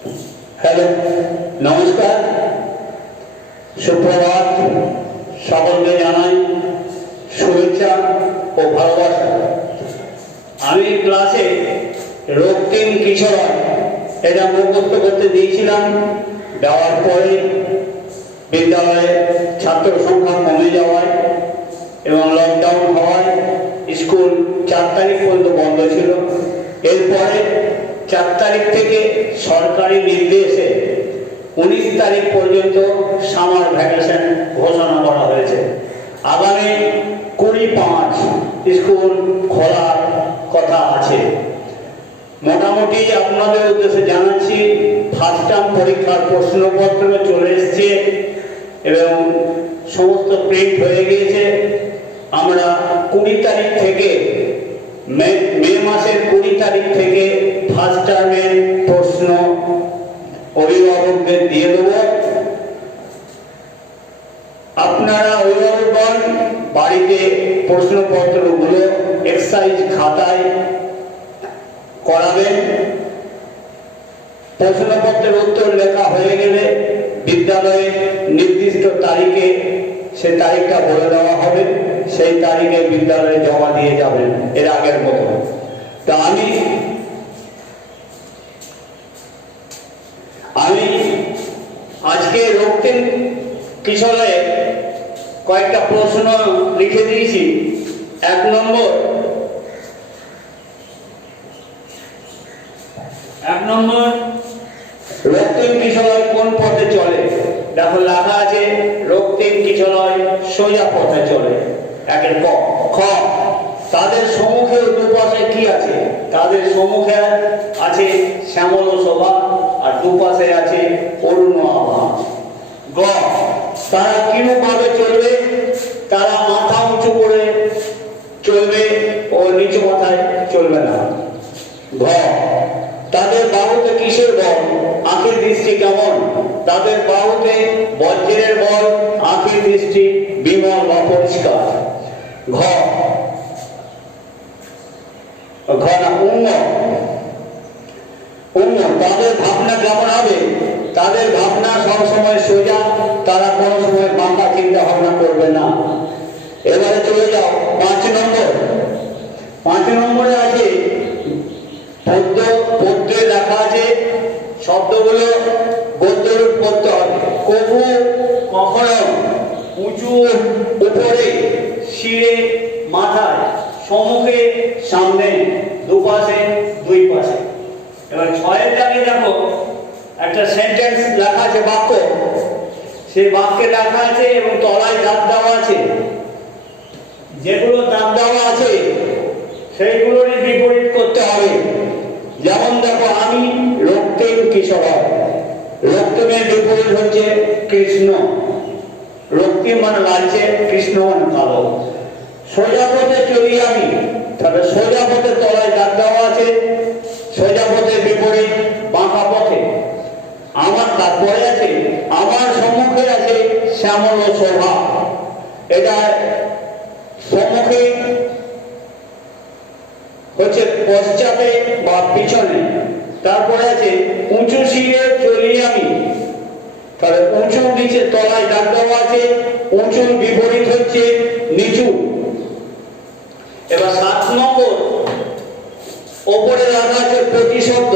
Hello, নমস্কার, সুপ্রভাত। সকলকে জানাই শুভেচ্ছা ও ভালোবাসা। আমি ক্লাসে রক্তিম কিশোরয় এটা মুখস্থ করতে দিয়েছিলাম। দেওয়ার পরে বিদ্যালয়ে ছাত্র সংখ্যা কমে যাওয়ায় এবং লকডাউন হওয়ায় স্কুল 4 তারিখ পর্যন্ত বন্ধ ছিল। এরপরে 4 তারিখ থেকে সরকারি নির্দেশে 19 তারিখ পর্যন্ত সামার ভ্যাকেশন ঘোষণা করা হয়েছে। আগামী 20-5 স্কুল খোলার কথা আছে। মোটামুটি আপনাদের উদ্দেশ্যে জানাচ্ছি, ফার্স্ট টার্ম পরীক্ষার প্রশ্নপত্র চলে এসছে এবং সমস্ত প্রিন্ট হয়ে গিয়েছে। আমরা 20 তারিখ থেকে মে মাসের 20 তারিখ থেকে ফার্স্ট টার্মের প্রশ্ন অভিভাবকদের দিয়ে দেব। আপনারা অভিভাবকগণ বাড়িতে প্রশ্নপত্রগুলো এক্সারসাইজ খাতায় করাবেন। প্রশ্নপত্রের উত্তর লেখা হয়ে গেলে বিদ্যালয়ে নির্দিষ্ট তারিখে সে তারিখটা বলে দেওয়া হবে, সেই তারিখে বিদ্যালয়ে জমা দিয়ে যাবেন এর আগের মতো। তা আমি আজকে রক্তিম কিশোরে কয়েকটা প্রশ্ন লিখে দিয়েছি। 1 নম্বর রক্তিম কিশোরয় কোন পথে চলে? দেখো লেখা আছে রক্তিম কিশোরয় সোজা পথে চলে। 1 খ তাদের সম্মুখে দুপাশে কি আছে? তাদের সম্মুখে আছে শ্যামল শোভা আর দুপাশে আছে অরুণ আভা। গ তারা কিভাবে চলবে? তারা মাথা উঁচু করে চলবে ও নিচু মাথায় চলবে না। ঘ তাদের বাহুতে কিসের বল? আঁখির দৃষ্টি কেমন? তাদের বাহুতে বজ্রের বল, আঁখির দৃষ্টি বিমল বা পরিষ্কার। ঘ না উন্ন তাদের ভাবনা কেমন হবে? তাদের ভাবনা সবসময় সোজা, তারা কোনো সময় বাঁকা চিন্তা ভাবনা করবে না। এবারে চলে যাও 5 নম্বর। 5 নম্বরে আছে পদ্যে লেখা আছে শব্দগুলো গদ্যরূপ করতে হবে। কবু কখনো উঁচু উপরে, শিরে মাথায়, সম্মুখে সামনে, দুপাশে দুই পাশে। এবার 6 দাগে দেখো একটা সেন্টেন্স লেখা আছে, বাক্য। সেই বাক্যে লেখা আছে এবং তলায় দাগ দেওয়া আছে। যেগুলো দাগ দেওয়া আছে সেইগুলোরই বিপরীত করতে হবে। যেমন দেখো, আমি রক্তিম কিশোরয়। রক্তিমের বিপরীত হচ্ছে কৃষ্ণ। রক্তিম মানে লালচে, কৃষ্ণ মানে কালো। সোজা পথে চলি আমি, তাহলে সোজা পথে তলায় দাগ দেওয়া আছে। সোজা পথে বিপরীত বাঁকা পথে। আমার তারপরে আছে আমার সম্মুখে আছে শ্যামল শোভা। এটা সম্মুখে হচ্ছে পশ্চাতে বা পিছনে। তারপরে আছে উঁচু শিরে চলি আমি, তাহলে উঁচু নিচে তলায় দাগ দেওয়া আছে। উঁচুর বিপরীত হচ্ছে নিচু। এবার 7 নম্বর ওপরে লেখা আছে প্রতিশব্দ,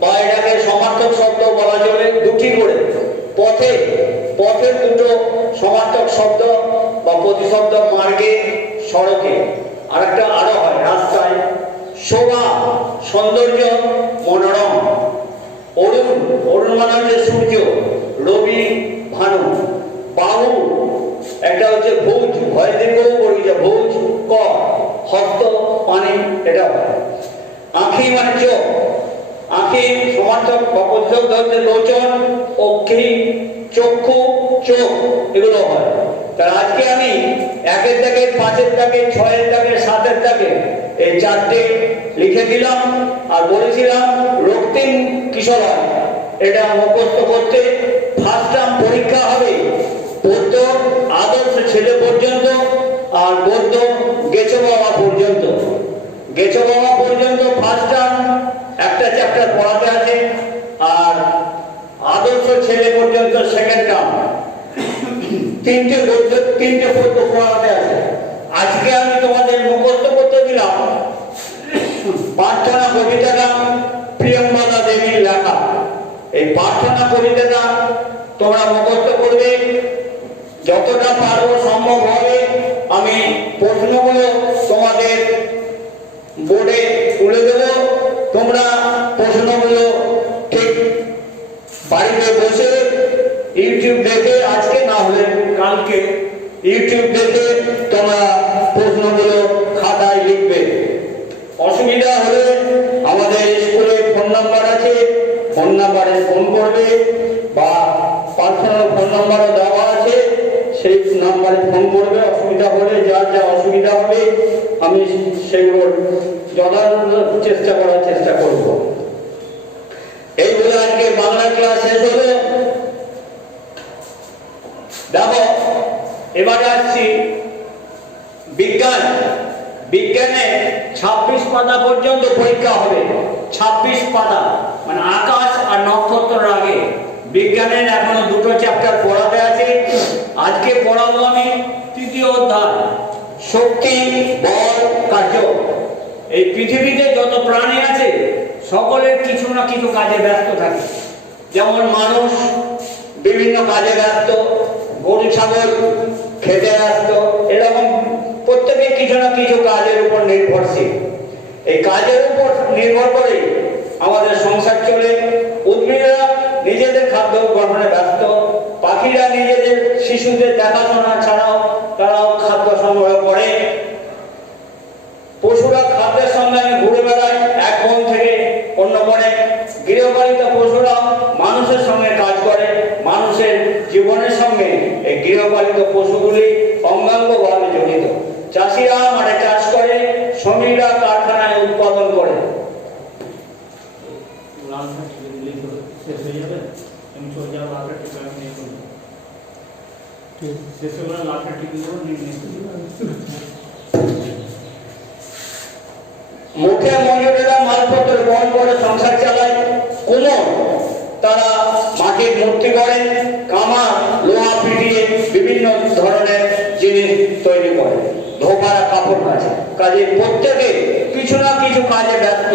বা এটাকে সমার্থক শব্দ বলা চলে, 2টি করে। পথে দুটো সমার্থক শব্দ বা প্রতিশব্দ, মার্গে, সড়কে, আরেকটা আরো হয় রাস্তায়। শোভা সৌন্দর্য, মনোরম। অরুণ মানে হচ্ছে সূর্য, রবি, ভানু। বাহু একটা হচ্ছে ভুজ, ভয় দীর্ঘ বলিছে ভুজ, ক হস্ত, পানি, এটা হয়। আঁখি মানে চোখ। আঁখি সমার্থক বা প্রতিশব্দ হচ্ছে লোচন, অক্ষি, চক্ষু, চোখ, এগুলো হয়। তার আজকে আমি 1 দাগে, 5 দাগে, 6 দাগে, 7 দাগে এই 4টে লিখে দিলাম। আর বলেছিলাম রক্তিম কিশোরয় এটা মুখস্থ করতে ফার্স্ট টার্ম পরীক্ষা হবে পদ্য আদর্শ ছেলে পর্যন্ত আর গদ্য গেছো বাবা পর্যন্ত। গেছো বাবা পর্যন্ত ফার্স্ট টার্ম একটা চ্যাপ্টার পড়াতে আছে, আর দ্বাদশ ছেলে পর্যন্ত সেকেন্ড টার্ম, তিনটে পদ্য পড়াতে আছে। আজকে আমি তোমাদের মুখস্থ করতে দিলাম প্রার্থনা কবিতাটা প্রিয়ম্বদা দেবীর লেখা। এই প্রার্থনা কবিতাটা তোমরা মুখস্থ করবে, যতটা পারবো সম্ভব হবে আমি প্রশ্নগুলো তোমাদের বোর্ডে তুলে দেবো। তোমরা প্রশ্নগুলো ঠিক বাড়িতে বসে ইউটিউব দেখে, আজকে না হলে কালকে ইউটিউব দেখে তোমরা প্রশ্নগুলো খাতায় লিখবে। অসুবিধা হলে আমাদের স্কুলে ফোন নাম্বার আছে, ফোন নাম্বারে ফোন করবে, বা পার্সোনাল ফোন নাম্বারও দেওয়া আছে, সেই নাম্বারে ফোন করবে। অসুবিধা হলে যার যা অসুবিধা হবে আমি সেগুলোর যথাযথ চেষ্টা করব। এই বলে আজকে বাংলা ক্লাস শেষ হলো। দেখো এবারে আসছি বিজ্ঞান। বিজ্ঞানে 26 পাতা পর্যন্ত পরীক্ষা হবে। 26 পাতা মানে আকাশ আর নক্ষত্রের আগে। বিজ্ঞানের এখনো দুটো চ্যাপ্টার পড়াতে আছে। আজকে পড়াবো আমি তৃতীয় অধ্যায়, শক্তি, বল, কার্য। এই পৃথিবীতে যত প্রাণী আছে সকলের কিছু না কিছু কাজে ব্যস্ত থাকে। যেমন মানুষ বিভিন্ন কাজে ব্যস্ত, গরু ছাগল খেতে ব্যস্ত, এরকম প্রত্যেকে কিছু না কিছু কাজের উপর নির্ভরশীল। এই কাজের উপর নির্ভর করে আমাদের সংসার চলে। উদ্ভিদরা নিজেদের খাদ্য গ্রহণে ব্যস্ত, পাখিরা নিজেদের শিশুদের দেখাশোনা ছাড়াও তারাও খাদ্য সংগ্রহ করে, পশুরা খাদ্যের সন্ধানে ঘুরে বেড়ায় এক বন থেকে অন্য বনে, গৃহপালিত পশুরা মানুষের সঙ্গে কাজ করে। মানুষের জীবনের সঙ্গে এই গৃহপালিত পশুগুলি অঙ্গাঙ্গভাবে জড়িত। চাষিরা মাঠে চাষ করে, শ্রমিকরা কারখানায় উৎপাদন করে। মুখে মজুরেরা মালপত্র বহন করে সংসার চালায়। কুমোর তারা মাটির মূর্তি করে, কামা লোহা পিটিয়ে বিভিন্ন ধরনের জিনিস তৈরি করে, ধোপারা কাপড় কাচে। কাজে প্রত্যেকে কিছু না কিছু কাজে ব্যস্ত।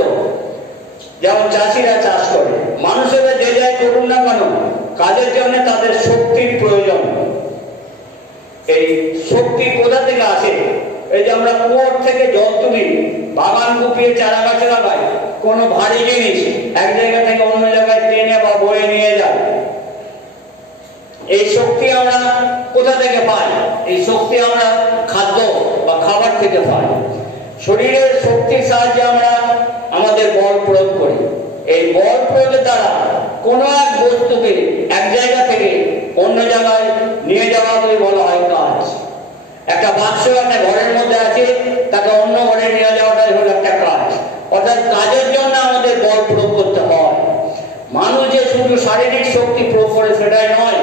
যেমন চাষিরা চাষ করে, মানুষেরা যে যাই করুন না কেন কাজের জন্য তাদের শক্তির প্রয়োজন। এই শক্তি কোথা থেকে আসে? এই যে আমরা কুয়োর থেকে জল তুলি, বাগান কুপিয়ে চারা গাছ লাগাই, কোনো ভারী জিনিস এক জায়গা থেকে অন্য জায়গায় টেনে বা বয়ে নিয়ে যায়। এই শক্তি আমরা কোথা থেকে পাই? এই শক্তি আমরা খাদ্য বা খাবার থেকে পাই। শরীরের শক্তির সাহায্যে আমরা আমাদের বল প্রয়োগ করি। এই বল প্রয়োগের দ্বারা কোনো এক বস্তুকে এক জায়গা থেকে অন্য জায়গায় নিয়ে যাওয়াকে বলা হয় কাজ। একটা বাক্স একটা ঘরের মধ্যে আছে, তাকে অন্য ঘরে নিয়ে যাওয়াটাই হলো একটা কাজ। অর্থাৎ কাজের জন্য আমাদের বল প্রয়োগ করতে হয়। মানুষ যে শুধু শারীরিক শক্তি প্রয়োগ করে সেটাই নয়,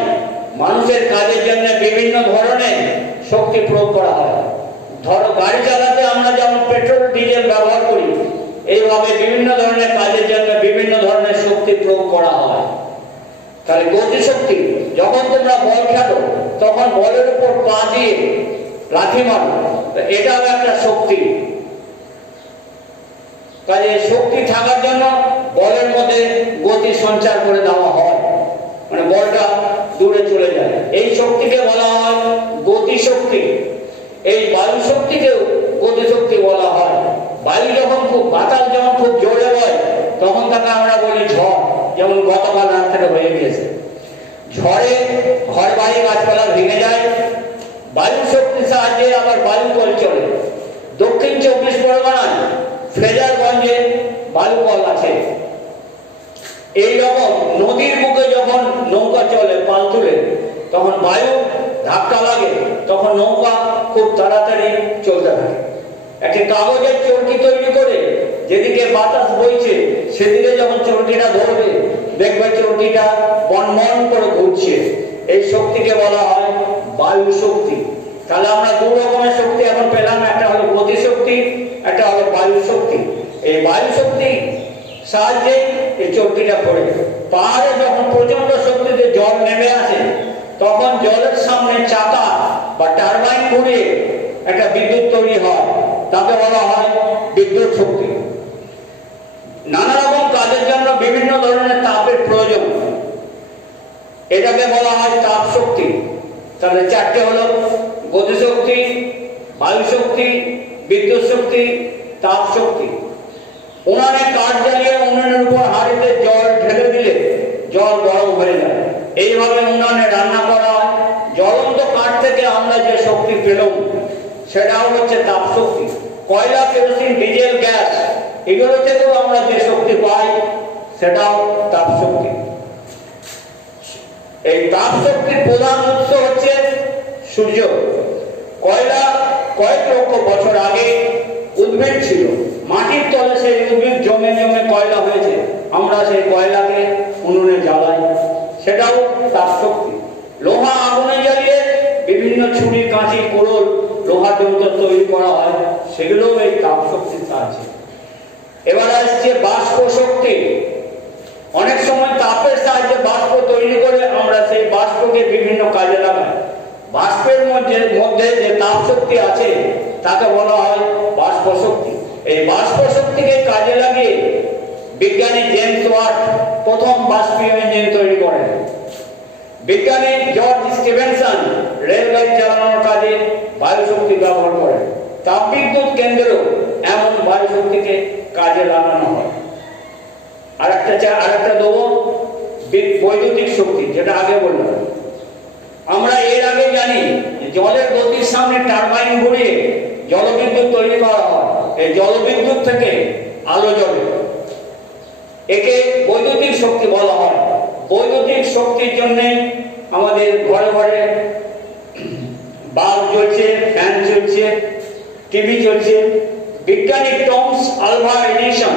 মানুষের কাজের জন্য বিভিন্ন ধরনের শক্তি প্রয়োগ করা হয়। ধরো গাড়ি চালাতে আমরা যেমন পেট্রোল ডিজেল ব্যবহার করি, এইভাবে বিভিন্ন ধরনের কাজের জন্য বিভিন্ন ধরনের শক্তি প্রয়োগ করা হয়। তাহলে গতিশক্তি, যখন তোমরা বল খেলো তখন বলের উপর পা দিয়ে লাথি মারো, এটাও একটা শক্তি। কাজে শক্তি থাকার জন্য বলের মধ্যে গতি সঞ্চার করে দেওয়া হয়, মানে বলটা দূরে চলে যায়। এই শক্তিকে বলা হয় গতিশক্তি। এই বায়ু শক্তিকেও গতিশক্তি বলা হয়। বায়ু যখন বাতাস যখন খুব জোরে হয় তখন তাকে আমরা বলি ঝড়। যেমন গতকাল রাত থেকে হয়ে গিয়েছে, ঝড়ে ঘর বাড়ি গাছপালা ভেঙে যায়। বায়ু শক্তির সাহায্যে আবার বায়ু কল চলে। দক্ষিণ 24 পরগনায় ফ্রেজারগঞ্জে বায়ু কল আছে। এইরকম নদীর বুকে যখন নৌকা চলে পাল তুলে, তখন বায়ু ধাক্কা লাগে, তখন নৌকা খুব তাড়াতাড়ি চলতে থাকে। একটি কাগজের চরকি তৈরি করে যেদিকে বাতাস বইছে সেদিকে যখন চরকিটা ধরবে দেখবে চরকিটা বনবন করে ঘুরছে। এই শক্তিকে বলা হয় বায়ু শক্তি। তাহলে আমরা দু রকমের শক্তি এখন পেলাম, একটা হলো গতি শক্তি, একটা হলো বায়ু শক্তি। এই বায়ু শক্তি সাহায্যে এই চরকিটা ঘোরে। পাহাড়ে যখন প্রচন্ড শক্তি যে জল নেমে আসে তখন জলের সামনে চাকা বা টারবাইন ঘুরে একটা বিদ্যুৎ তৈরি হয়, তাকে বলা হয় বিদ্যুৎ শক্তি। নানা রকম কাজের জন্য বিভিন্ন ধরনের তাপের প্রয়োজন, এটাকে বলা হয় তাপ শক্তি। তাহলে চারটে হলো গতিশক্তি, বায়ু শক্তি, বিদ্যুৎ শক্তি, তাপ শক্তি। উনানে কাঠ জ্বালিয়ে উনানের উপর হাঁড়িতে জল ঢেলে দিলে জল গরম হয়ে যায়, এইভাবে উনানে রান্না করা হয়। জ্বলন্ত কাঠ থেকে আমরা যে শক্তি পেলাম সেটাও হচ্ছে তাপ শক্তি। কয়লা, কেরোসিন, ডিজেল, গ্যাস এগুলো থেকেও আমরা যে শক্তি পাই সেটাও তাপ শক্তি। এই তাপ শক্তির প্রধান উৎস হচ্ছে সূর্য। কয়লা কয়েক লক্ষ বছর আগে উদ্ভিদ ছিল, মাটির তলে সেই উদ্ভিদ জমে জমে কয়লা হয়েছে, আমরা সেই কয়লাকে উনুনে জ্বালাই, সেটাও তাপ শক্তি। লোহা আগুনে জ্বালিয়ে বিভিন্ন ছুরি, কাঁচি, কোড়ল, লোহার যন্ত্র তৈরি করা হয়, সেগুলোও এই তাপ শক্তির সাহায্যে। এবার আসছে বাষ্প শক্তি। অনেক সময় তাপের সাহায্যে বাষ্প তৈরি করে আমরা সেই বাষ্পকে বিভিন্ন কাজে লাগাই। বাষ্পের মধ্যে যে তাপ শক্তি আছে তাকে বলা হয় বাষ্প শক্তি। এই বাষ্প শক্তিকে কাজে লাগিয়ে বিজ্ঞানী জেমস ওয়াট প্রথম বাষ্পীয় ইঞ্জিন তৈরি করেন। বিজ্ঞানী জর্জ স্টিভেনসন রেলগাড়ি চালানোর কাজে বায়ু শক্তি ব্যবহার করেন। তাপবিদ্যুৎ কেন্দ্রেও এমন বায়ু শক্তিকে কাজে লাগানো হয়। আরেকটা দেবো বৈদ্যুতিক শক্তি, যেটা আগে বললাম। আমরা এর আগে জানি জলের গতির সামনে টারবাইন ঘুরিয়ে জলবিদ্যুৎ তৈরি করা হয়। এই জলবিদ্যুৎ থেকে আলো জ্বলে, একে বৈদ্যুতিক শক্তি বলা হয়। বৈদ্যুতিক শক্তির জন্য আমাদের ঘরে ঘরে বাল্ব জ্বলছে, ফ্যান চলছে, টিভি চলছে। বিজ্ঞানিক টমস আলভা এডিসন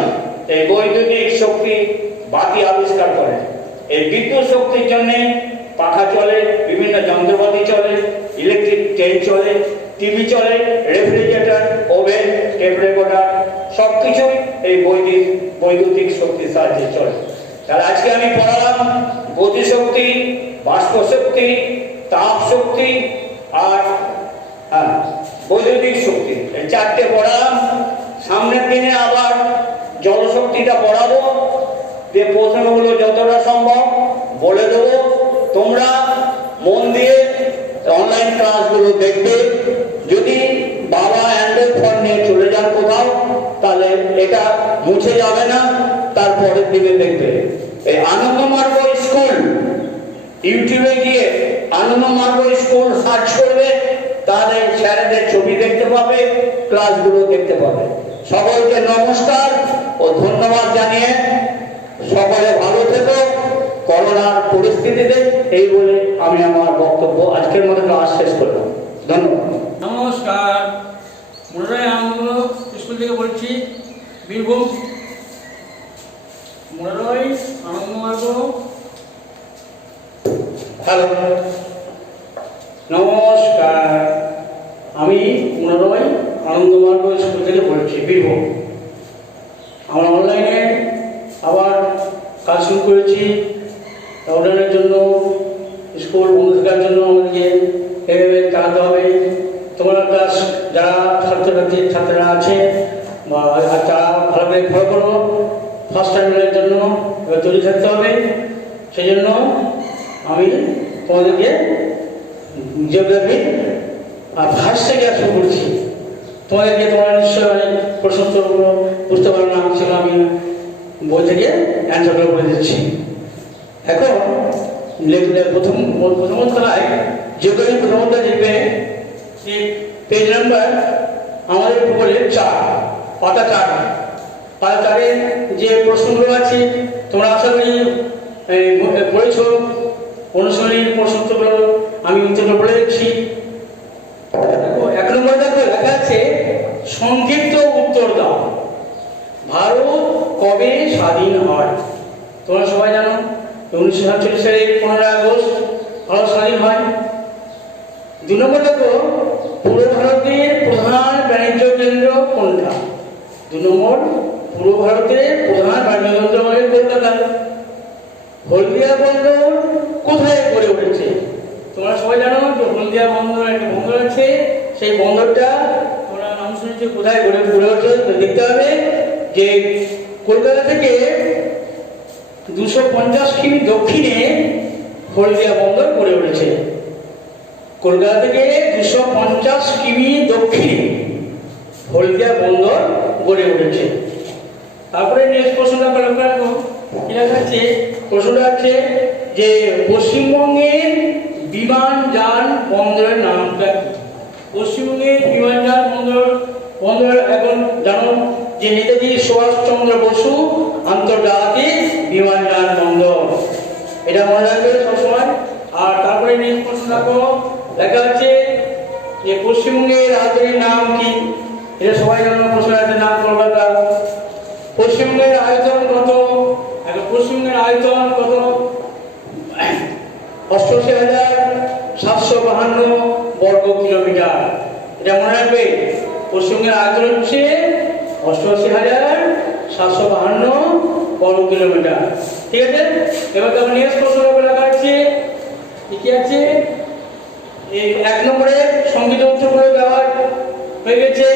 এই বৈদ্যুতিক শক্তি বাতি আবিষ্কার করেন। এই বিদ্যুৎ শক্তির জন্য পাখা চলে, বিভিন্ন যন্ত্রপাতি চলে, ইলেকট্রিক ট্রেন চলে, টিভি চলে, রেফ্রিজারেটর, ওভেন, টেপ রেকর্ডার, সবকিছু এই বৈদ্যুতিক শক্তির সাহায্যে চলে। তাহলে আজকে আমি পড়ালাম গতিশক্তি, বাষ্প শক্তি, তাপ শক্তি আর বৈদ্যুতিক শক্তি, এই চারটে পড়ালাম। সামনের দিনে আবার জলশক্তিটা পড়াবো, যে প্রশ্নগুলো যতটা সম্ভব বলে দেবো। তোমরা মন দিয়ে অনলাইন ক্লাসগুলো দেখবে। যদি বাবা অ্যান্ড্রয়েড ফোন নিয়ে চলে যান কোথাও, তাহলে এটা মুছে যাবে না, তারপরের দিকে দেখবে। এই আনন্দমার্গ স্কুল ইউটিউবে গিয়ে আনন্দমার্গ স্কুল সার্চ করবে, তাহলে স্যারেদের ছবি দেখতে পাবে, ক্লাসগুলো দেখতে পাবে। সকলকে নমস্কার ও ধন্যবাদ জানিয়ে সকলে ভালো থেকো করোনার পরিস্থিতিতে, এই বলে আমি আমার বক্তব্য আজকের মতো ক্লাস শেষ করলাম। ধন্যবাদ। নমস্কার, মনোরয় আনন্দ স্কুল থেকে বলছি, বীরভূম। মনোরয় আনন্দ মার্গ। হ্যালো, নমস্কার, আমি মনোরয় আনন্দ মার্গ স্কুল থেকে বলছি, বীরভূম। আমরা অনলাইনে আবার কাজ শুরু করেছি। লকডাউনের জন্য স্কুল বন্ধ থাকার জন্য আমাদেরকে এভাবে চালাতে হবে। তোমরা ক্লাস যারা ছাত্ররা আছে বা তারা ভালো করে ফলো করো। ফার্স্ট টাইমের জন্য এবার তৈরি থাকতে হবে। সেই জন্য আমি তোমাদেরকে জিওগ্রাফি আর ফার্স্ট থেকে শুরু করছি। তোমাদেরকে তোমরা নিশ্চয়ই অনেক প্রশ্নোত্তরগুলো বুঝতে পারো না, সেগুলো আমি বই থেকে অ্যান্সারগুলো করে দিচ্ছি। এখন প্রথমতলায় জিওগ্রাফি প্রথমত দেখবে পেজ নাম্বার আমাদের উপরে 4, পাতা 4 যে প্রশ্নগুলো আছে তোমরা আশা করি পড়েছো। অনুশীলনীর প্রশ্নোত্তরগুলো আমি উত্তরটা বলে দিচ্ছি। 1 নম্বর দেখো লেখা আছে সংক্ষিপ্ত উত্তর দাও। ভারত কবে স্বাধীন হয়? তোমরা সবাই জানো 1947 সালে 15 আগস্ট ভারত স্বাধীন হয়। 2 নম্বর দেখো পূর্ব ভারতের প্রধান বাণিজ্য কেন্দ্র কোনটা? 2 নম্বর পূর্ব ভারতের প্রধান বাণিজ্য কেন্দ্র মানে কলকাতা। হলদিয়া বন্দর কোথায় গড়ে উঠেছে? তোমরা সবাই জানো যে হলদিয়া বন্দর একটা বন্দর আছে, সেই বন্দরটা তোমরা নাম শুনেছো, কোথায় গড়ে উঠেছে দেখতে হবে যে কলকাতা থেকে 250 কিমি দক্ষিণে হলদিয়া বন্দর গড়ে উঠেছে। কলকাতা থেকে 250 কিমি দক্ষিণে হলদিয়া বন্দর গড়ে উঠেছে। তারপরে নেক্সট প্রশ্নটা লক্ষ্য রাখো, কি লেখা আছে? প্রশ্নটা আছে যে পশ্চিমবঙ্গের বিমানযান বন্দরের নামটা কি? পশ্চিমবঙ্গের বিমানযান বন্দর এখন জানো যে নেতাজি সুভাষচন্দ্র বসু আন্তর্জাতিক বিমানযান বন্দর, এটা মনে রাখবে সবসময়। আর তারপরে নেক্সট প্রশ্ন রাখো, লেখা আছে যে পশ্চিমবঙ্গের রাজধানীর নাম কি? এটা সবাই জানো, প্রশ্নের নাম কলকাতা। পশ্চিমবঙ্গের আয়তন কত? এখন পশ্চিমবঙ্গের আয়তন কত? 88,752 বর্গ কিলোমিটার। এটা মনে রাখবে, পশ্চিমবঙ্গের আয়তন হচ্ছে 88,752 বর্গ কিলোমিটার। ঠিক আছে, এবার তারপর নেক্সট প্রশ্ন লেখা আছে কি আছে? এই 1 নম্বরে সংগীত উত্তর করে দেওয়া হয়ে গেছে,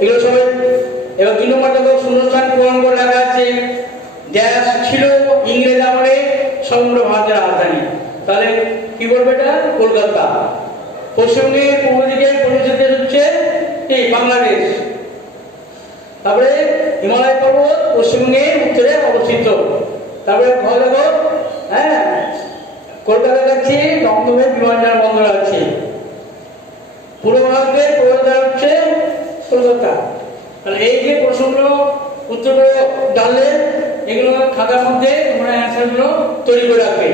এগুলো সবাই। এবার 2 নম্বর দেখো শূন্যস্থান পূরণ করে লেখা আছে দেশ ছিল ইংরেজ আমলে সমগ্র ভারতের রাজধানী। তাহলে কি বলবে? এটা কলকাতা। পশ্চিমবঙ্গের পূর্ব দিকে পরিচিত দেশ হচ্ছে এই বাংলাদেশ। তারপরে হিমালয় পর্বত পশ্চিমবঙ্গের উত্তরে অবস্থিত। তারপরে ভালো দেখো, হ্যাঁ, কলকাতার কাছে দমদমে বিমানযান বন্দর আছে। পূর্ব ভারতের প্রবেশদ্বার হচ্ছে কলকাতা। তাহলে এই যে প্রশ্নগুলো উত্তর করে জানলে, এগুলো খাতার মধ্যে তোমরা অ্যান্সারগুলো তৈরি করে রাখবে।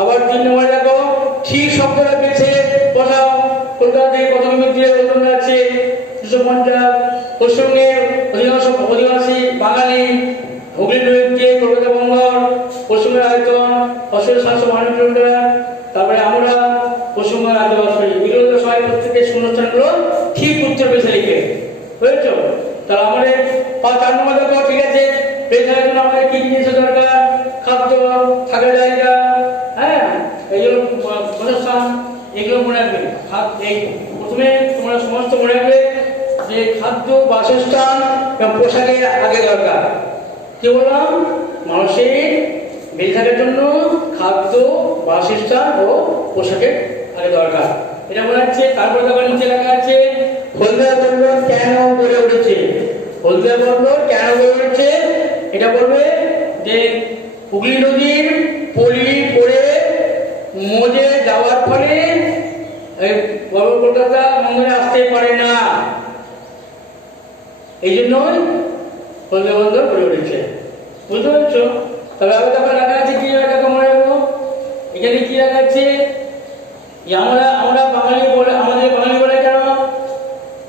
আবার 3 নম্বরে দেখো ঠিক শব্দটা পেয়েছে বসাও। কলকাতা থেকে কত কিলোমিটার আছে? 250। পশ্চিমবঙ্গের অধিবাসী বাঙালি, হুগলি নদীতে কলকাতা বন্দর, পশ্চিমবঙ্গের আয়তন 8752 কিলোমিটার। তারপরে আমরা পশ্চিমবঙ্গের আদিবাসী, এগুলো সবাই প্রত্যেকের শূন্যস্থানগুলো ঠিক উত্তর পেয়েছে লিখে, বুঝেছ? তাহলে আমাদের 4 নম্বর দেখো, ঠিক আছে, পেশার জন্য আমাদের কি জিনিসের দরকার? খাদ্য, থাকার জায়গা, হ্যাঁ, এইগুলো বাসস্থান, এগুলো মনে রাখবে। এই প্রথমে তোমরা সমস্ত মনে রাখবে যে খাদ্য, বাসস্থান এবং পোশাকের আগে দরকার। কি বললাম? মানুষের বেঁচে থাকার জন্য খাদ্য, বাসস্থান ও পোশাকের আগে দরকার, এটা মনে হচ্ছে। তারপরে দেখো নিচে লেখা আছে হলদিয়া বন্দর কেন গড়ে উঠেছে? হলদিয়া বন্দর কেন গড়ে উঠেছে এটা বলবে যে হুগলি নদীর পলি পড়ে মজে যাওয়ার ফলে কলকাতা বন্দরে আসতে পারে না, এই জন্যই হলদিয়া বন্দর গড়ে উঠেছে। বুঝতে পারছো? তবে আবার তারপর লেখা আছে কি লেখা মনে রাখবো, এখানে কি লেখা আছে? আমরা বাঙালি বলে, আমাদের বাঙালি বলে কেন?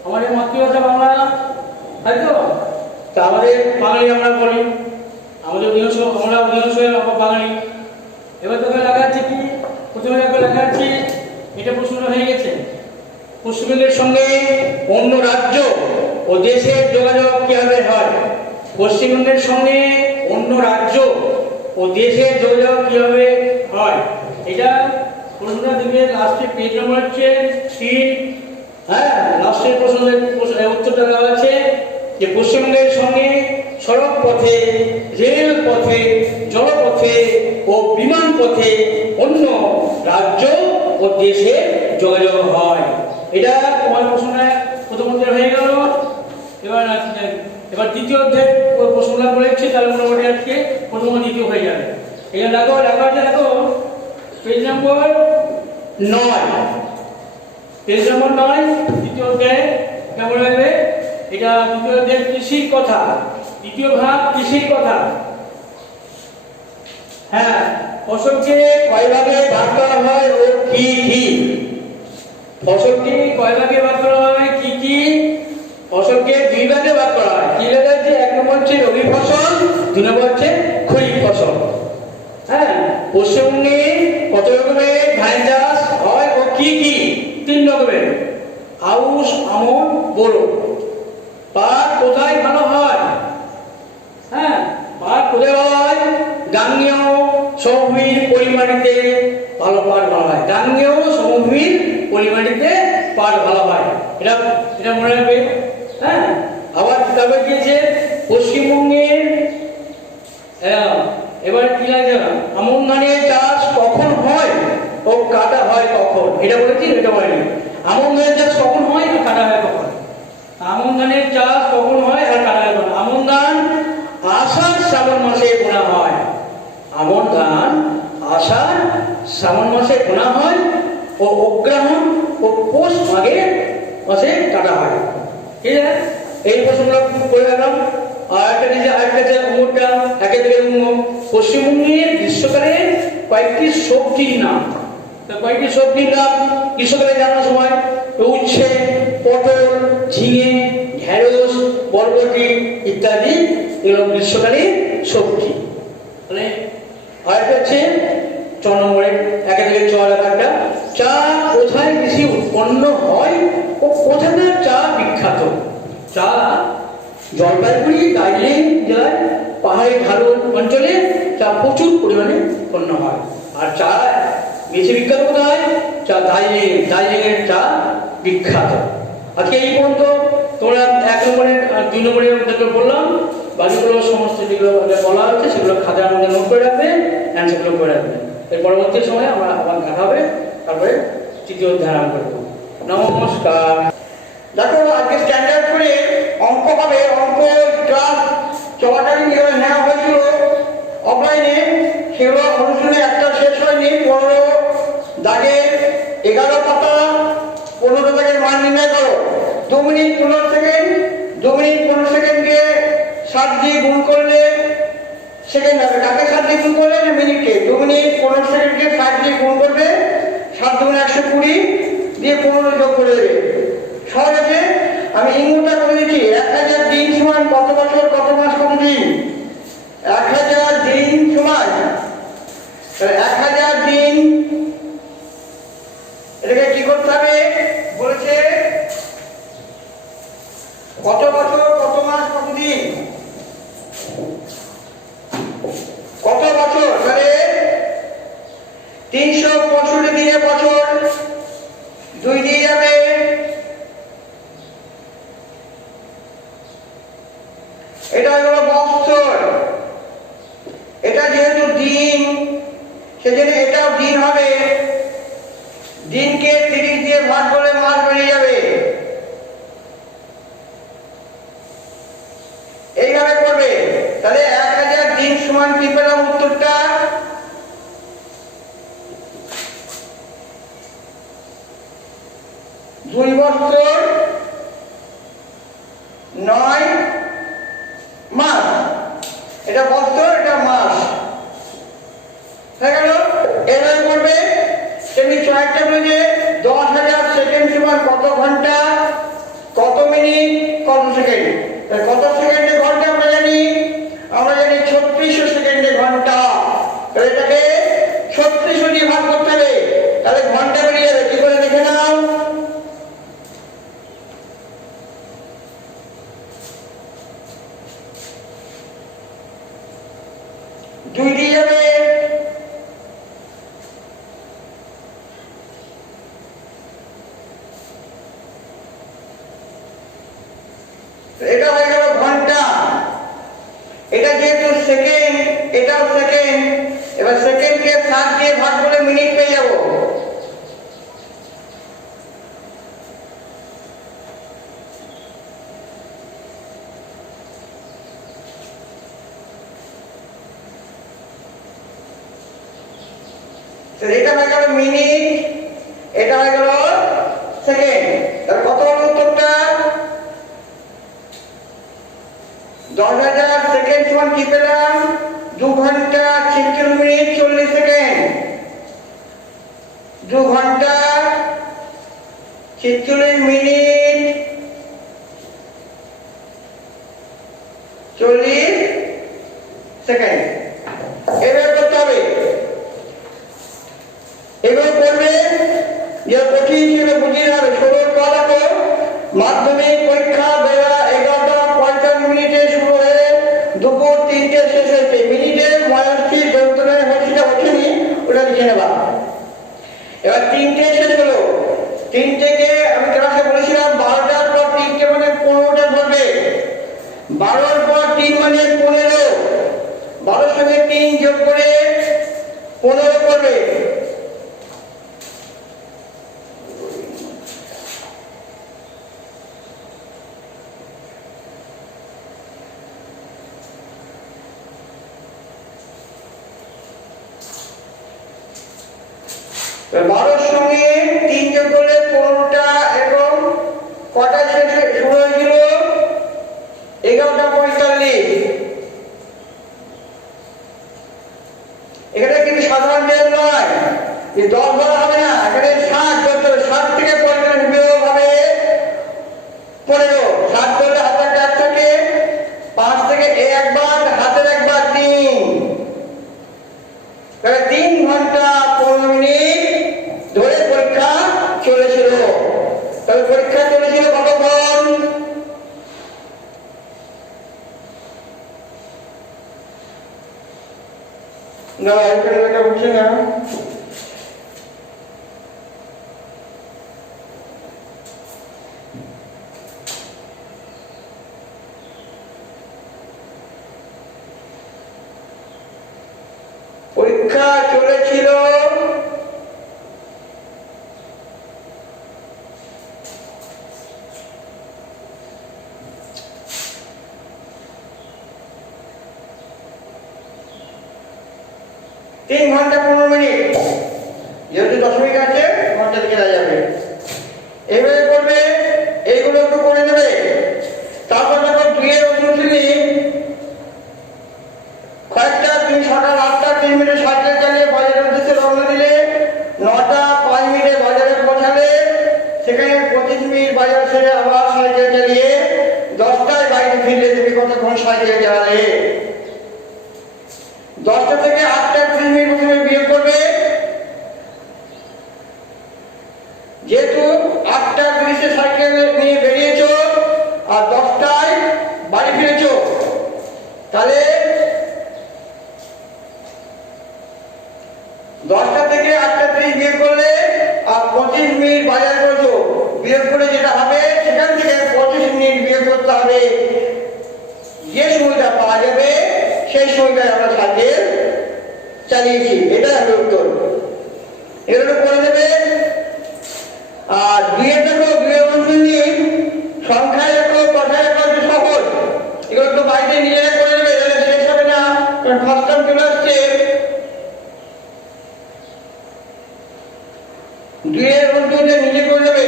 আমাদের মাতৃভাষা বাংলা, তাই তো? তা আমাদের বাঙালি আমরা বলি, আমাদের আমরা অধিকাংশ বাঙালি। এবার তোকে লেখা আছে কি? প্রথমে লেখা আছে, এটা প্রশ্ন হয়ে গেছে, পশ্চিমবঙ্গের সঙ্গে অন্য রাজ্য ও দেশের যোগাযোগ কিভাবে হয়? পশ্চিমবঙ্গের সঙ্গে অন্য রাজ্য ও দেশের যোগাযোগ কিভাবে হয়? এটা প্রশ্নটা দিবে লাস্টে, পেজ নম্বর হচ্ছে 3। হ্যাঁ, লাস্টের প্রশ্নের উত্তরটা দেওয়া আছে যে পশ্চিমবঙ্গের সঙ্গে সড়ক পথে, রেল পথে, জলপথে ও বিমান পথে অন্য রাজ্য ও দেশে যোগাযোগ হয়। এটা তোমার প্রশ্নটা প্রথম অধ্যায় হয়ে গেল। এবার দ্বিতীয় অধ্যায় প্রশ্নটা বলেছি, তাহলে মোটামুটি আজকে প্রথম ও দ্বিতীয় হয়ে যাবে। এটা দেখো দেখো পেজ নম্বর 9, পেজ নম্বর 9, দ্বিতীয় অধ্যায় কেমন লাগবে? এটা দ্বিতীয় অধ্যায় কৃষির কথা, দ্বিতীয় ভাগ কৃষির কথা। হ্যাঁ, ফসলকে কয় ভাগে ভাগ করা হয় ও কি কি? ফসলকে কয় ভাগে ভাগ করা হয়, কি কি? ফসলকে 2 ভাগে ভাগ করা হয়। কি লেখা আছে? 1 নম্বর হচ্ছে রবি ফসল, 2 নম্বর হচ্ছে খরিফ ফসল। হ্যাঁ, পশ্চিমবঙ্গে কত রকমের ধান চাষ হয় ও কি কি? 3 রকমের, আউশ, আমন, বোরো। পাট কোথায় ভালো হয়? হ্যাঁ, পাট কোথায় ভালো হয়? গাঙ্গেয় সমভূমির পরিমাণিতে ভালো পাট ভালো হয়, গাঙ্গেয় সমভূমির পরিমাণিতে পাট ভালো হয়, এটা এটা মনে রাখবে। হ্যাঁ, আবার তারপর দিয়েছে পশ্চিমবঙ্গের এবার কি লাগে, আমন ধানের চাষ কখন হয় ও কাটা হয় কখন, এটা বলেছি, এটা বলেনি। আমন ধানের চাষ কখন হয় আর কাটা হয় কখন? আমন ধানের চাষ কখন হয় আর কাটা হয় কখন? আমন ধান আষাঢ় শ্রাবণ মাসে বোনা হয়। আমন ধান আষাঢ় শ্রাবণ মাসে বোনা হয় ও অগ্রহায়ণ ও পৌষ মাসে কাটা হয়। ঠিক আছে, এই প্রশ্নগুলো করে রাখলাম। আর একটা দিয়েছে, আরেকটা উমরটা একে থেকে পশ্চিমবঙ্গের গ্রীষ্মকালে কয়েকটি সবজির নাম। কয়েকটি সবজির নাম গ্রীষ্মকালে জানার সময় উচ্ছে, পটল, ঝিঙে, ঢেঁড়স, বরবটি ইত্যাদি, এগুলো গ্রীষ্মকালীন সবজি। মানে আরেকটা হচ্ছে 4 নম্বরের একে থেকে 4 একটা, চা কোথায় বেশি উৎপন্ন হয় ও কোথাকার চা বিখ্যাত? চা জলপাইগুড়ি, দার্জিলিং জেলায় পাহাড়ি ঢালু অঞ্চলে চা প্রচুর পরিমাণে উৎপন্ন হয়। আর চা বেশি বিখ্যাত কোথায়? চা দার্জিলিংয়ের চা বিখ্যাত। আজকে এই পর্যন্ত তোমরা 1 নম্বরের 2 নম্বরের মধ্যে বললাম, বাকিগুলো সমস্ত যেগুলো বলা হচ্ছে সেগুলো খাতার মধ্যে নোট করে রাখবে, অ্যান্সারগুলো করে রাখবে। এর পরবর্তী সময় আমরা আবার দেখা হবে, তারপরে তৃতীয় অধ্যায় আরম্ভ করবো। নমস্কার। দেখো, আজকে স্ট্যান্ডার্ড করে অঙ্ক হবে, অঙ্ক ক্লাস চলাকালীন যেভাবে নেওয়া হয়েছিল অফলাইনে, সেগুলো অনুশীলনে একটা শেষ হয়নি। 15 দাগের 11 পাতা, 15 দাগের মান নির্ণয় করো। 2 মিনিট 15 সেকেন্ড, 2 মিনিট 15 সেকেন্ডকে 7 দিয়ে গুণ করলে সেকেন্ড হবে। কাকে 7 দিয়ে গুণ করলে? মিনিটকে। 2 মিনিট 15 সেকেন্ডকে 7 দিয়ে গুণ করবে, 7 দুগুণে 120 দিয়ে 15 যোগ করে দেবে। সহজ আছে, আমি ইংরেজিটা করে দিচ্ছি। 1000 দিন সমান কত বছর, কত মাস, কত দিন? 1000 দিন সমান 1000 দিন, এটাকে কি করতে হবে বলেছে, কত বছর, কত মাস, কত দিন, কত বছর, তাহলে 365 দিনে বছর 2 দিয়ে যাবে। এটা হলো বছর। এটা যেহেতু দিন, সেজন্য এটাও দিন হবে। দিনকে 30 দিয়ে ভাগ করলে মাস বেরিয়ে যাবে। এইভাবে করবে। তাহলে 1000 দিন সমান কি পেলাম উত্তরটা? 2 বছর 9 মাস। এটা বছর, এটা মাস হয়ে গেল। এভাবে করবে। তেমনি ছয়টা বলে 10,000 সেকেন্ড সমান কত ঘন্টা, কত মিনিট, কত সেকেন্ড। কত সেকেন্ডে ঘন্টা আমরা জানি? আমরা জানি 3600 সেকেন্ডে ঘন্টা। তাহলে এটাকে 3600 দিয়ে ভাগ করতে হবে, তাহলে ঘন্টা বেরিয়ে যাবে। কি করে দেখে নাও। দুই দিয়ে যাবে। এটা হয়ে গেল ঘন্টা। এটা যেহেতু সেকেন্ড, এটাও সেকেন্ড। এবার সেকেন্ডকে 7 দিয়ে ভাগ করে মিনিট পেয়ে যাব। এটা হয়ে গেল মিনিট, এটা হয়ে গেল সেকেন্ড। তাহলে কত হলো উত্তরটা? 10,000 সেকেন্ড সমান কি পেলাম? 2 ঘন্টা 46 মিনিট 40 সেকেন্ড। 2 ঘন্টা 46 মিনিট 40 সেকেন্ড। এবার করতে হবে। এবার করবে যে কঠিন হিসেবে বুঝিয়ে হবে। 16 পদ দেখো, মাধ্যমিক পরীক্ষা বেলা 11:45 শুরু হয়ে দুপুর 3টে শেষ হয়েছে। মিনিটের 82 যন্ত্রণায় হয়েছিল দেখে নেবা। এবার 3টে শেষ হলো, 3টেকে আমি ক্লাসে বলেছিলাম 12টার পর 3টে মানে 15টা ধরবে, 12র পর 3 মানে 15, 12-র সঙ্গে 3 যোগ করে 15 করবে। এবার 12-র সঙ্গে 3 যোগ করলে 15টা, এবং কটা শেষ শুরু হয়েছিল? 11:45। এখানে কিন্তু সাধারণ বেল নয়, যে 10 ধরা হবে না, এখানে 60 ধরতে হবে। 60 থেকে 45 বিয়োগ হবে 15। 60 ধরলে হাতের কাজ থাকে, 5 থেকে একবার, হাতের একবার 3, তাহলে 3 ঘন্টা 15 মিনিট ধরে পরীক্ষা চলেছিল। তাহলে পরীক্ষা চলেছিল কতক্ষণ? না, এখানে লেখা হচ্ছে না। পরীক্ষা চলেছিল 3 ঘন্টা 15 মিনিট। যেহেতু দশমিক আছে, ঘন্টা দিকে যাবে। এইভাবে করবে, এইগুলো একটু করে নেবে। তারপর দেখো 2 এর অনুশীলনী, কয়েকটা তুমি সকাল 8:03 সাইকেল চালিয়ে বাজারের উদ্দেশ্যে রওনা দিলে, 9:05 বাজারে পৌঁছালে, সেখানে 25 মিনিট বাজার সেরে আবার সাইকেল চালিয়ে 10টায় বাড়িতে ফিরলে। তুমি কতক্ষণ সাইকেল চালালে? 10টা থেকে 8:30 প্রথমে বিয়োগ করবে। যেহেতু 8:30 সাইকেল নিয়ে বেরিয়েছো আর 10টায় বাড়ি ফিরেছো, তাহলে 10টা থেকে 8:30 বিয়োগ করলে আর 25 মিনিট বাজার করেছো, বিয়োগ করে যেটা হবে সেখান থেকে 25 মিনিট বিয়োগ করতে হবে। যে সময়টা পাওয়া যাবে সেই সময়টায় আমরা সাইকেল চালিয়েছি। এটাই হবে উত্তর। এগুলো করে দেবে। আর 2 এর দেখো, 2 এর অনুশীলনী, সংখ্যায় দেখো, কথায় দেখো, একটু সহজ। এগুলো একটু বাড়িতে নিজেরা করে দেবে, তাহলে শেষ হবে না, কারণ ফার্স্ট টাইম চলে আসছে। 2 এর অনুশীলনী নিজে করে দেবে।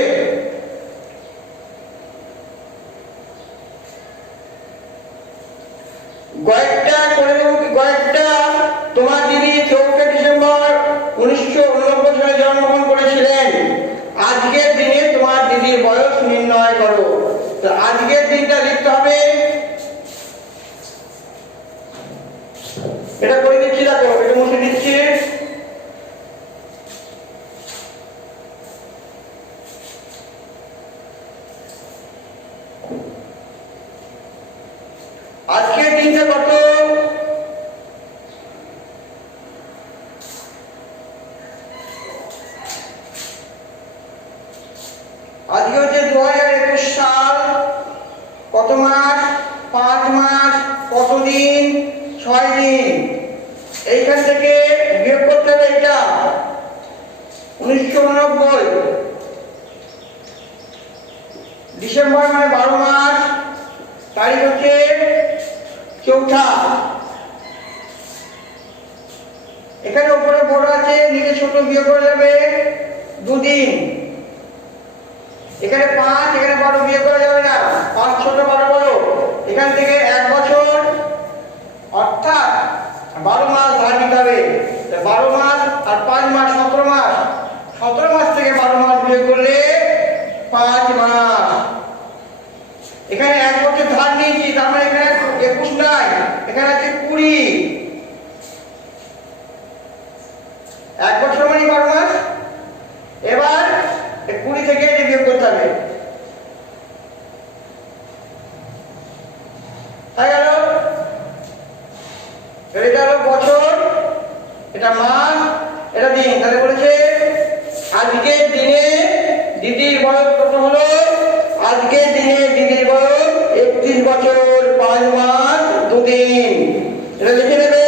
কয়েকটা করে দেবো। কয়েকটা, তোমার দিদি 4 ডিসেম্বর 1989 সালে জন্মগ্রহণ করেছিলেন। আজকের দিনে তোমার দিদির বয়স নির্ণয় করো। তো আজকের দিনটা লিখতে হবে। এটা করে দিচ্ছি, দেখো, এটা মুছে দিচ্ছি। আজকের দিনটা কত? আজকে হচ্ছে 2021 সাল। কত মাস? 5 মাস। কত দিন? 6 দিন। এইখান থেকে বিয়োগ করতে হবে এটা 1989। ডিসেম্বর মানে 12 মাস, তারিখ হচ্ছে 4। এখানে উপরে বড় আছে, নিচে ছোট, বিয়োগ করে যাবে 2 দিন। এখানে 5, এখানে 12, বিয়োগ করা যাবে না। 5 ছোট, 12 বড়। এখান থেকে 1 বছর, অর্থাৎ 12 মাস ধার নিতে হবে। 12 মাস আর 5 মাস 17 মাস। 17 মাস থেকে 12 মাস বিয়োগ করলে 5 মাস। এখানে 1 বছর ধার নিয়েছি, তার মানে এখানে 21 নাই, এখানে আছে 20। 1 বছর মানে 12 মাস। এবার 20 থেকে বিয়োগ করতে হবে। হয়ে গেল। এটা হলো বছর, এটা মাস, এটা দিন। তাহলে বলেছে আজকের দিনে দিদির বয়স কত হলো? আজকের দিনে দিদির বয়স 31 বছর 5 মাস 2 দিন। এটা লিখে নেবে।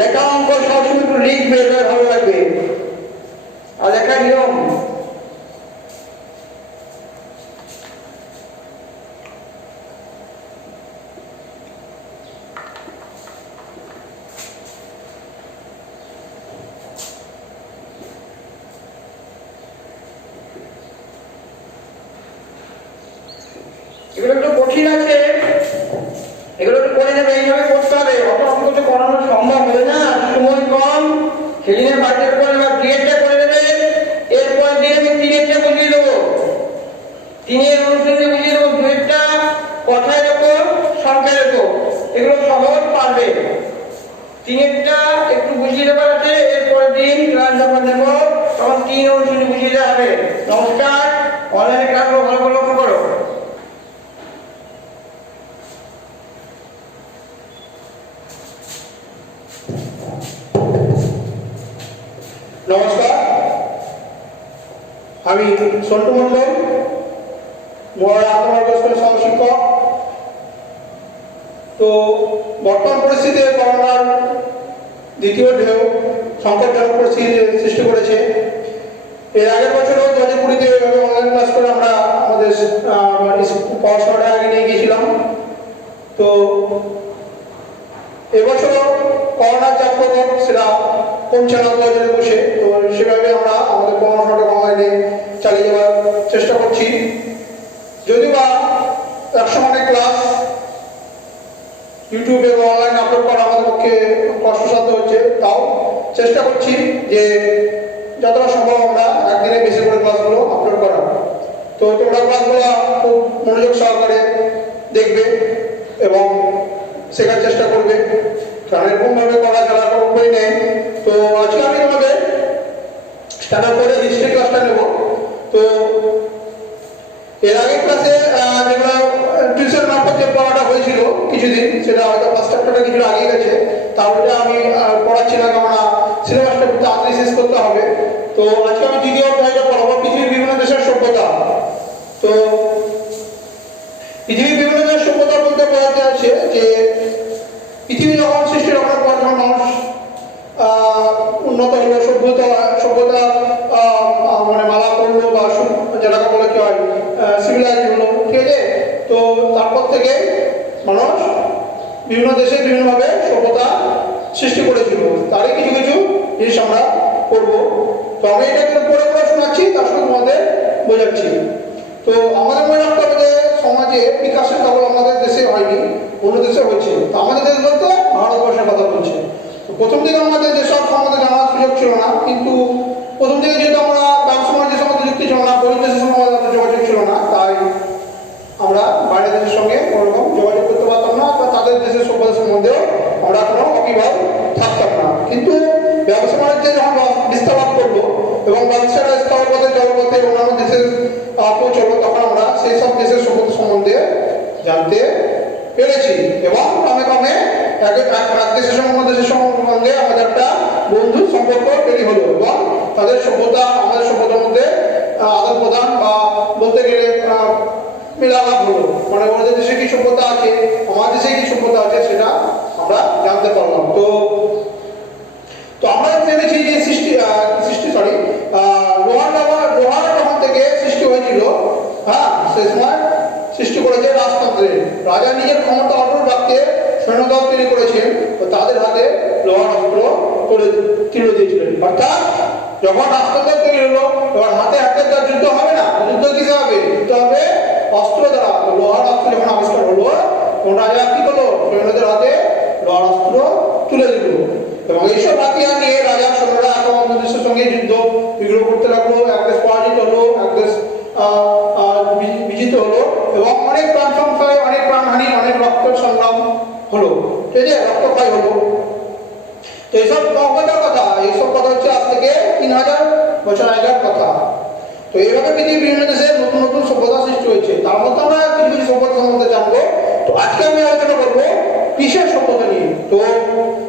লেখা অঙ্ক সবসময় একটু লিখবে, এটা ভালো লাগবে। আর লেখা নিয়ম এগুলো একটু কঠিন আছে, এগুলো একটু করে নেবে, এইভাবে করতে হবে। অত অঙ্ক তো করানো সম্ভব হবে না, সময় কম। সেদিনের বাড়িতে করে এবার ডিএডটা করে নেবে। এরপর দিয়ে আমি তিনেরটা বুঝিয়ে দেবো, তিনের অনুসারে বুঝিয়ে দেবো। দুয়েরটা কথায় রেখো, সংখ্যায় রেখো, এগুলো সহজ পারবে। তিনেরটা একটু বুঝিয়ে দেবার আছে, এরপরের দিন ক্লাস যখন দেবো তখন 3 অনুসারে বুঝিয়ে দেওয়া হবে। নমস্কার, অনলাইনে ক্লাসগুলো ভালো করে লক্ষ্য করো। নমস্কার, আমি সন্টু মন্ডল, মহারাজ আত্মমার্গ স্কুলের সহশিক্ষক। তো বর্তমান পরিস্থিতিতে করোনার দ্বিতীয় ঢেউ সংকটজনক পরিস্থিতি সৃষ্টি করেছে। এর আগের বছরও 2020-তে এইভাবে অনলাইন ক্লাস করে আমরা আমাদের পড়াশোনাটা আগে নিয়ে গিয়েছিলাম। তো এবছরও করোনার চাপ প্রকোপ সেটা কমছে না 2021-এ। তো সেভাবে আমরা আমাদের পড়াশোনাটা অনলাইনে চালিয়ে যাওয়ার চেষ্টা করছি। যদিও বা একসময় ক্লাস ইউটিউবে বা অনলাইনে আপলোড করা আমাদের পক্ষে কষ্টসাধ্য হচ্ছে, তাও চেষ্টা করছি যে যতটা সম্ভব আমরা একদিনে বেশি করে ক্লাসগুলো আপলোড করা। তো তোমরা ক্লাসগুলো খুব মনোযোগ সহকারে দেখবে এবং শেখার চেষ্টা করবে, কারণ এরকমভাবে করা যারা কোনো উপায় নেই। তো আজকে আমি তোমাদের স্ট্যান্ডার্ড করে হিস্ট্রি ক্লাসটা নেব। তো এর আগের ক্লাসে যেগুলো টিউশন মারফত যে পড়াটা হয়েছিল কিছুদিন, সেটা হয়তো ফার্স্ট চ্যাপ্টারটা কিছু আগিয়ে গেছে, তাহলে আমি পড়াচ্ছি না, কারণ সিলেবাসটা খুব তাড়াতাড়ি শেষ করতে হবে। তো আজকে আমি দ্বিতীয় অধ্যায়টা পড়াবো, পৃথিবীর বিভিন্ন দেশের সভ্যতা। তো পৃথিবীর বিভিন্ন দেশের সভ্যতা বলতে বোঝাতে আছে যে পৃথিবী যখন সৃষ্টির হওয়ার পর যখন মানুষ উন্নত হলো, সভ্যতা মানে মালা করলো বা যেটাকে বলে কি হয় সিভিলাইজ হলো, ঠিক আছে। তো তারপর থেকে মানুষ বিভিন্ন দেশে বিভিন্নভাবে সভ্যতা সৃষ্টি করেছিল, তারই কিছু কিছু জিনিস আমরা করবো। তো আমি এটা কিন্তু পড়ে পড়ে শোনাচ্ছি, তার সঙ্গে তোমাদের বোঝাচ্ছি। তো আমাদের মনে রাখতে হবে যে সমাজে বিকাশের কেবল আমাদের দেশে হয়নি, অন্য দেশে হয়েছে। তো আমাদের দেশ বলতে ভারতবর্ষের কথা বলছে। তো প্রথম দিকে আমাদের যেসব সম্বন্ধে জানার সুযোগ ছিল না, কিন্তু প্রথম দিকে যেহেতু আমরা ব্যবসা বাণিজ্যের সঙ্গে যুক্তি ছিল না, গরিব দেশের সঙ্গে আমাদের যোগাযোগ ছিল না, তাই আমরা বাইরের দেশের সঙ্গে কোনোরকম যোগাযোগ করতে পারতাম না, বা তাদের দেশের সভ্যতা সম্বন্ধেও আমরা কোনো অভিভাব থাকতাম না। কিন্তু ব্যবসা বাণিজ্যে যখন বিস্তার লাভ করবো এবং ব্যবসাটা স্থলপথে জলপথে অন্যান্য দেশের পৌঁছলো, তখন আমরা সেই সব দেশের সভ্যতা সম্বন্ধে জানতে পেরেছি এবং ক্রমে ক্রমে এক দেশের সঙ্গে অন্য দেশের সম্বন্ধে আমাদের একটা বন্ধু সম্পর্ক তৈরি হলো এবং তাদের সভ্যতা আমাদের সভ্যতার মধ্যে আদান প্রদান বা বলতে গেলে মেলালাপ হলো। মানে ওদের দেশে কি সভ্যতা আছে, আমাদের দেশে কি সভ্যতা আছে, সেটা আমরা জানতে পারলাম। তো আমরা জেনেছি যে লোহার তখন থেকে সৃষ্টি হয়েছিল। হ্যাঁ, সেই সময় সৃষ্টি করেছে রাজতন্ত্রের। রাজা নিজের ক্ষমতা অটল রাখতে সৈন্যদল তৈরি করেছেন ও তাদের হাতে লোহার অস্ত্র তুলে দিয়েছিলেন। অর্থাৎ যখন রাজতন্ত্র তৈরি হলো, তখন হাতে হাতে তার যুদ্ধ হবে না। যুদ্ধ কিসে হবে? যুদ্ধ হবে অস্ত্র দ্বারা। লোহার অস্ত্র যখন আবিষ্কার হলো, তখন রাজা কি করলো? সৈন্যদের হাতে লোহার অস্ত্র তুলে দিল এবং এইসব হাতিয়ার নিয়ে রাজার সৈন্যরা এখন অন্য দেশের সঙ্গে যুদ্ধ বিগ্রহ করতে লাগলো। এক দেশ পরাজিত হলো, এক দেশ বিজিত হলো এবং অনেক প্রাণ সংশয়, অনেক প্রাণহানি, অনেক রক্ত সংগ্রাম হলো, ঠিক আছে, রক্তক্ষয় হলো। তো এইসব কথা, এইসব কথা হচ্ছে আজ থেকে 3000 বছর আগের কথা। তো এইভাবে পৃথিবীর বিভিন্ন দেশে নতুন নতুন সভ্যতা সৃষ্টি হয়েছে, তার মধ্যে আমরা কিছু কিছু সভ্যতা সম্বন্ধে জানবো। তো আজকে আমি আলোচনা করবো কৃষির সভ্যতা নিয়ে। তো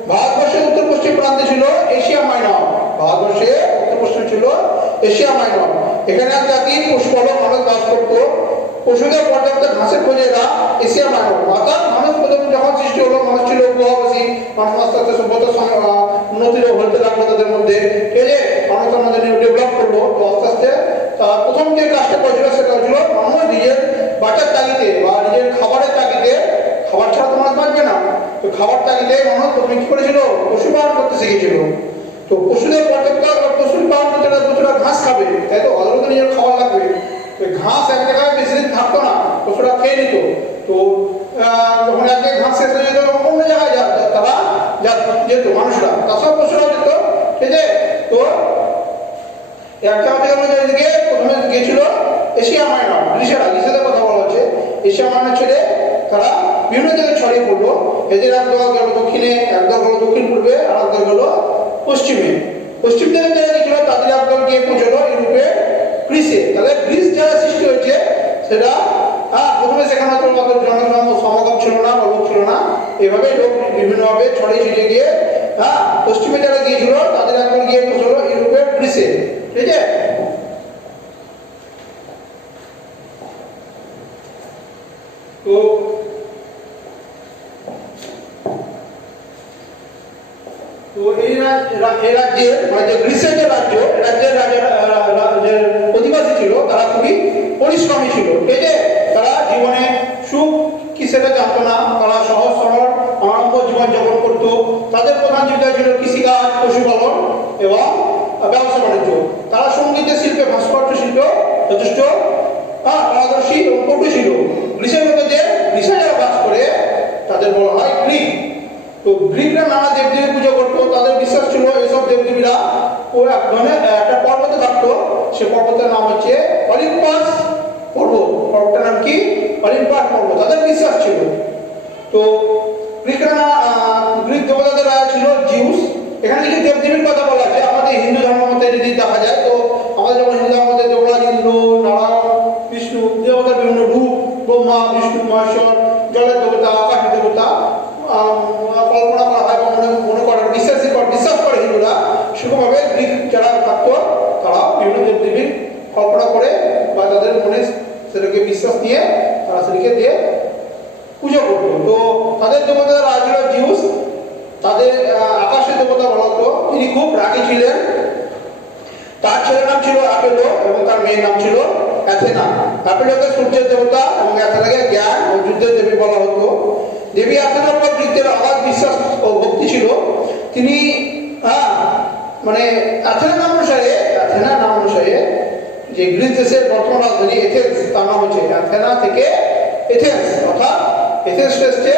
ভারতবর্ষের উত্তর পশ্চিম প্রান্তে ছিল এশিয়া মাইনর ভারতবর্ষে উত্তরপশ্চিম ছিল এশিয়া মাইনর। এখানে এক জাতি পশুপালক মানুষ বাস করতো। পশুদের পর্যাপ্ত ঘাসের খোঁজে এরা এশিয়া মাইনর। অর্থাৎ মানুষ প্রথম যখন সৃষ্টি হলো, মানুষ ছিল গুহাবাসী, মানুষ আস্তে আস্তে সভ্যতার সঙ্গে উন্নতির হতে লাগলো তাদের মধ্যে, ঠিক আছে, মানুষ তার মধ্যে ডেভেলপ করলো। তো আস্তে আস্তে প্রথম যে কাজটা করেছিল সেটা হচ্ছিল মানুষ নিজের বাঁচার তাগিদে বা নিজের খাবারের তাগিদে, খাবার ছাড়া তো মানুষ বাঁচবে না, তো খাবার তাগিদে মানুষ প্রথমে কি করেছিল, পশুপালন করতে শিখেছিল। তো পশুদের পর্যাপ্ত পশুর পালন করতে গেলে পশুরা ঘাস খাবে, তাই তো, ওদেরও তো নিজের খাবার লাগবে। তো ঘাস এক জায়গায় বেশি দিন থাকতো না, পশুরা খেয়ে নিত। তো যখন এক জায়গায় ঘাস শেষ হয়ে যেত তখন অন্য জায়গায় তারা যেত, মানুষরা, তাছাড়াও পশুরাও যেত, ঠিক আছে। তো এক জায়গা থেকে অন্য জায়গায় প্রথমে গিয়েছিল এশিয়া মাইনর, গ্রিসের কথা বলা হচ্ছে। এশিয়া মাইনর ছেড়ে তারা বিভিন্ন জায়গায় ছড়িয়ে পড়লো। এদের এক দল গেল দক্ষিণে, এক দল গেল দক্ষিণ পূর্বে, আর এক দল গেল পশ্চিমে। পশ্চিম থেকে যারা গিয়েছিল তাদের এক দল গিয়ে পৌঁছলো ইউরোপে, গ্রিসে। তাহলে গ্রিস যারা সৃষ্টি হয়েছে সেটা প্রথমে সেখানে তো জনসংখ্যা সমাগম ছিল না, লোক ছিল না, এভাবে লোক বিভিন্নভাবে ছড়িয়ে ছিটিয়ে গিয়ে পশ্চিমে যারা গিয়েছিল তাদের এক দল গিয়ে পৌঁছলো ইউরোপের গ্রিসে, ঠিক আছে। তো এই রাজ্যের মানে যে গ্রিসের যে রাজ্যের অধিবাসী ছিল তারা খুবই পরিশ্রমী ছিল, ঠিক আছে। তারা জীবনে সুখ কি সেটা জানতো না, তারা সহজ সরল আনন্দ জীবনযাপন করতো। তাদের প্রধান জীবিকা ছিল কৃষিকাজ, পশুপালন এবং ব্যবসা বাণিজ্য। তারা সঙ্গীতের শিল্পে, ভাস্কর্য শিল্পে যথেষ্ট পারদর্শী এবং পটু ছিল। গ্রিসের মধ্যে যে গ্রিসে যারা বাস করে তাদের বলা হয় গ্রিক। তো গ্রিকরা নানা দেবদেবী পুজো করতো। তাদের বিশ্বাস ছিল এসব দেবদেবীরা একটা পর্বতে থাকতো, সে পর্বতের নাম হচ্ছে অলিম্পাস পর্বত। পর্বতটার নাম কি? অলিম্পাস পর্বত, তাদের বিশ্বাস ছিল। তো গ্রিক দেবতাদের ছিল জিউস। এখানে কিছু দেবদেবীর কথা বলা আছে আমাদের হিন্দু ধর্মের মধ্যে যদি দেখা যায়। তো আমাদের যেমন হিন্দু ধর্মের মধ্যে দেবরাজ, ইন্দ্র, নারায়ণ, বিষ্ণু, দেবতার বিভিন্ন রূপ, ব্রহ্মা, বিষ্ণু, মহেশ্বর, জলের দেবতা, আকাশের দেবতা কল্পনা করা হয় বা মনে করার বিশ্বাস করে হিন্দুরা। সেরকমভাবে গ্রিক যারা থাকতো তারা বিভিন্ন দেবদেবীর কল্পনা করে বা তাদের মনে সেটাকে বিশ্বাস নিয়ে তারা সেটাকে দিয়ে পুজো করতো। তো তাদের দেবতা ছিল জিউস। তাদের আকাশের দেবতা বলা হতো, তিনি খুব রাগী ছিলেন। তার ছেলের নাম ছিল অ্যাপোলো এবং তার মেয়ের নাম ছিল অ্যাথেনা। অ্যাপোলোকে সূর্যের দেবতা এবং অ্যাথেনাকে জ্ঞান ও যুদ্ধের দেবী বলা হতো। দেবী অ্যাথেনার উপর গ্রিকদের অগাধ বিশ্বাস ও ভক্তি ছিল। তিনি মানে অ্যাথেনার নাম অনুসারে যে গ্রিস দেশের বর্তমান রাজধানী এথেন্স, তার নাম হচ্ছে অ্যাথেনা থেকে এথেন্স, অর্থাৎ এথেন্স এসছে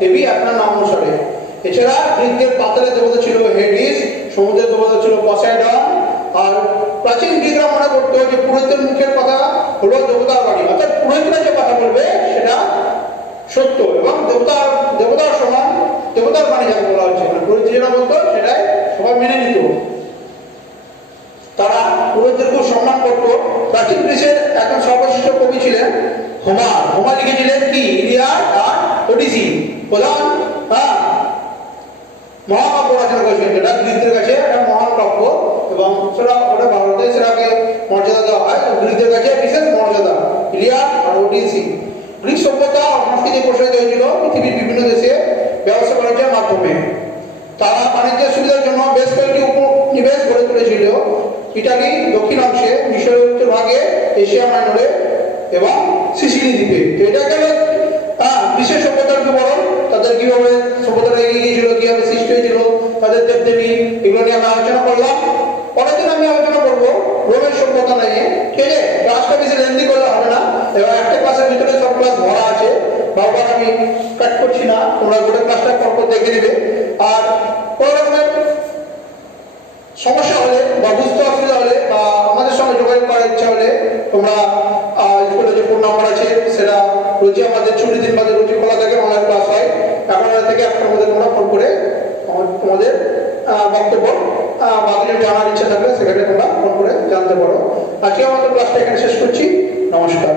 দেবী অ্যাথেনার নাম অনুসারে। এছাড়া গ্রিকদের পাতালের দেবতা ছিল হেডিস, সমুদ্রের দেবতা ছিল পসাইডন। আর প্রাচীন গ্রিকরা মনে করতো যে পুরোহিতের মুখের কথা হলো দেবতার বাণী, অর্থাৎ পুরোহিতরা যে কথা বলবে সেটা সত্য এবং দেবতার সমান, দেবতার বাণী যাকে বলা হচ্ছে, মানে পুরোহিত যেটা বলতো সেটাই সবাই মেনে নিত। তারা পুরোহিতদের খুব সম্মান করতো। প্রাচীন গ্রিসের একজন সর্বশ্রেষ্ঠ কবি ছিলেন হোমার। হোমার লিখেছিলেন কি? ইলিয়াড আর ওডিসি, প্রধান মহাকাব্য রচনা করেছিলেন, যেটা গ্রিকদের কাছে একটা মহান কাব্য এবং ওটা ভারতে সেটাকে মর্যাদা দেওয়া হয়। গ্রিকদের কাছে বিশেষ মর্যাদা ইলিয়াড আর ওডিসি। গ্রিক সভ্যতা ও সংস্কৃতি প্রসারিত হয়েছিল পৃথিবীর বিভিন্ন দেশে ব্যবসা বাণিজ্যের মাধ্যমে। তারা বাণিজ্যের সুবিধার জন্য বেশ কয়েকটি উপনিবেশ গড়ে তুলেছিল ইটালি দক্ষিণ অংশে, মিশরের উত্তর ভাগে, এশিয়া মাইনরে এবং সিসিলি দ্বীপে। তো এটা গেল বিশেষ সভ্যতার বিবরণ। তাদের কিভাবে সভ্যতাটা এগিয়ে গিয়েছিল, কিভাবে সৃষ্টি হয়েছিল, তাদের দেবদেবী, এগুলো নিয়ে আমি আলোচনা করলাম। পরের দিন আমি আলোচনা করবো রোমের সভ্যতা নিয়ে, ঠিক আছে। ক্লাসটা বেশি লেন্দি করলে হবে না, এবং একটা ক্লাসের ভিতরে সব ক্লাস ভরা আছে, বারবার আমি কাট করছি না, তোমরা গোটা ক্লাসটা পরপর দেখে নেবে। আর কোনো রকমের সমস্যা হলে বা বুঝতে অসুবিধা হলে বা আমাদের সঙ্গে যোগাযোগ করার ইচ্ছা হলে তোমরা স্কুলে যে ফোন নাম্বার আছে সেটা রোজই আমাদের ছুটির দিন বাদে রোজই খোলা থাকে, অনলাইন ক্লাস হয়। 11টা থেকে 1টার মধ্যে তোমরা ফোন করে তোমাদের বক্তব্য বা কিছু জানার ইচ্ছা থাকলে সেখানে তোমরা ফোন করে জানতে পারো। আজকে আমাদের ক্লাসটা এখানে শেষ করছি। নমস্কার।